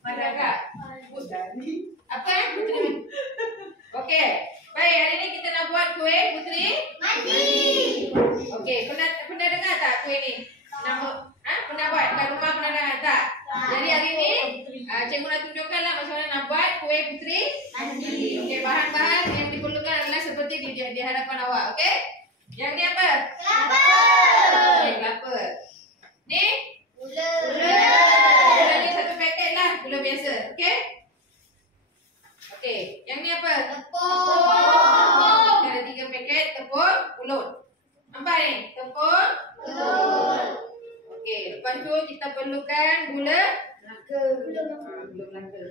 Mana kak? Apa Putri? Okey. Baik, hari ni kita nak buat kuih Putri mandi. Okey, pernah dengar tak kuih ni? Pernah buat kat rumah, pernah dengar tak? Jadi hari ni cikgu nak tunjukkanlah macam mana nak buat kuih Putri mandi. Okey, bahan-bahan yang diperlukan adalah seperti di hadapan awak, okey? Yang ni apa? Kelapa. Okey, kelapa. Ni gula. Gula ni satu paket lah, gula biasa, okey? Okey, yang ni apa? Tepung. Ada 3 paket tepung ulut. Nampak ni? Tepung ulut. Okey, lepas tu kita perlukan gula melaka. Gula melaka.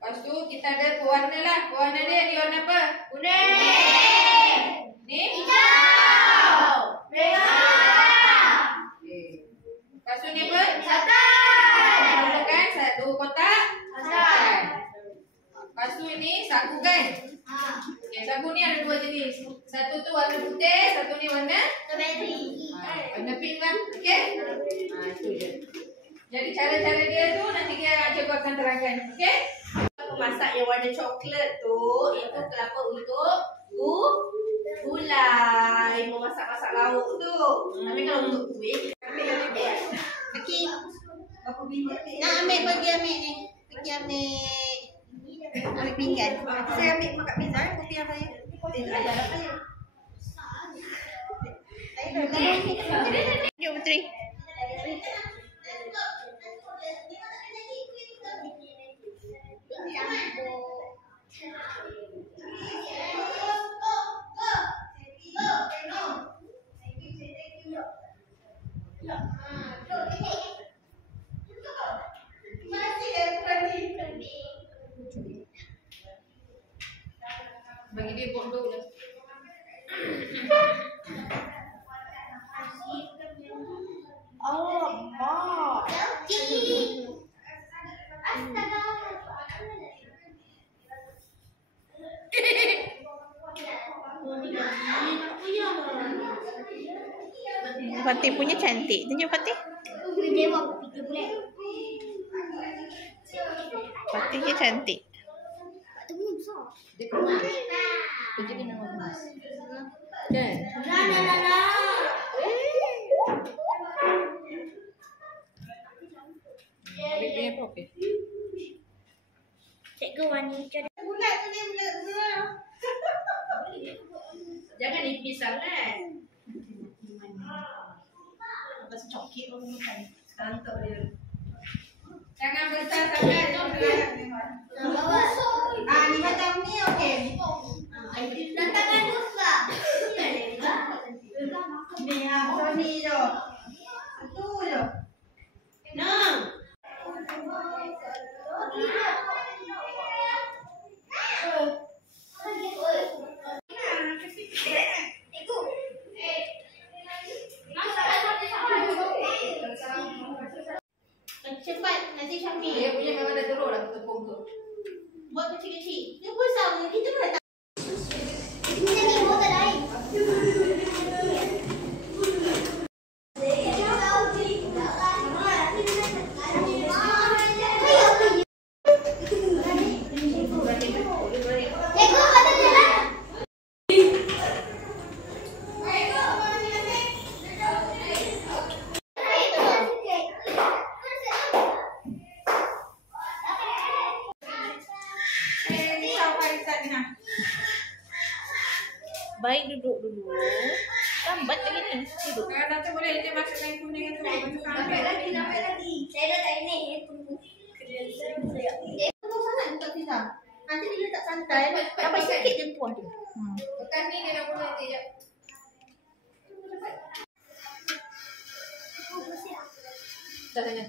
Lepas tu kita ada pewarna lah. Pewarna dia di warna apa? Kuning. Ni? Hijau. Merah. Okey. Lepas tu ni apa? Santan. Kita perlukan 2 kotak santan. Lepas tu ni sagu kan? Okay, sagu ni ada 2 jenis. Satu tu warna putih, satu ni warna strawberry. Warna pink kan? Okey? Itu je. Jadi cara-cara dia tu nanti cikgu akan terangkan. Okey? Masak yang warna coklat tu, itu kelapa untuk gulai. Mau masak-masak lauk tu. Tapi kalau untuk kuih, ambil yang bebek. Okey. Berapa biji? Nak ambil ambil ni. Pergi ambil pinggan. Saya ambil makan pizza, kopi yang saya. Ada apa ya? Jom Putri. Bagi dia buat dulu lah. Allah. Fatih punya cantik. Tunjuk Fatih. Fatihnya cantik. Dia kemas. Dia jadi nama kemas. Kan? Habis punya apa? Okey. Cikgu wanita. Bulat tu dia bulat. Jangan nipis sangat. Lepas cokit pun makan. Sekarang tak boleh. Jangan besar sangat tu. Ni macam ni okey. Tantangan dosa. Ni macam ni je. Satu je. Enam. Cepat nanti Syamil. Dia punya memang dah teruk lah tepung tu. Buat kecil-kecil. Dia pun sama. Kita pun dah tak. Baik, duduk dulu. Lambat lagi ni. Duduk. Kalau nanti boleh dia masukkan kuning tu. Nampak lagi. Saya dah tak ini. Tunggu sangat untuk pisang. Nanti dia letak santai. Dapat sikit je puan tu. Bekas ni dia dah boleh nanti je. Dah tanya.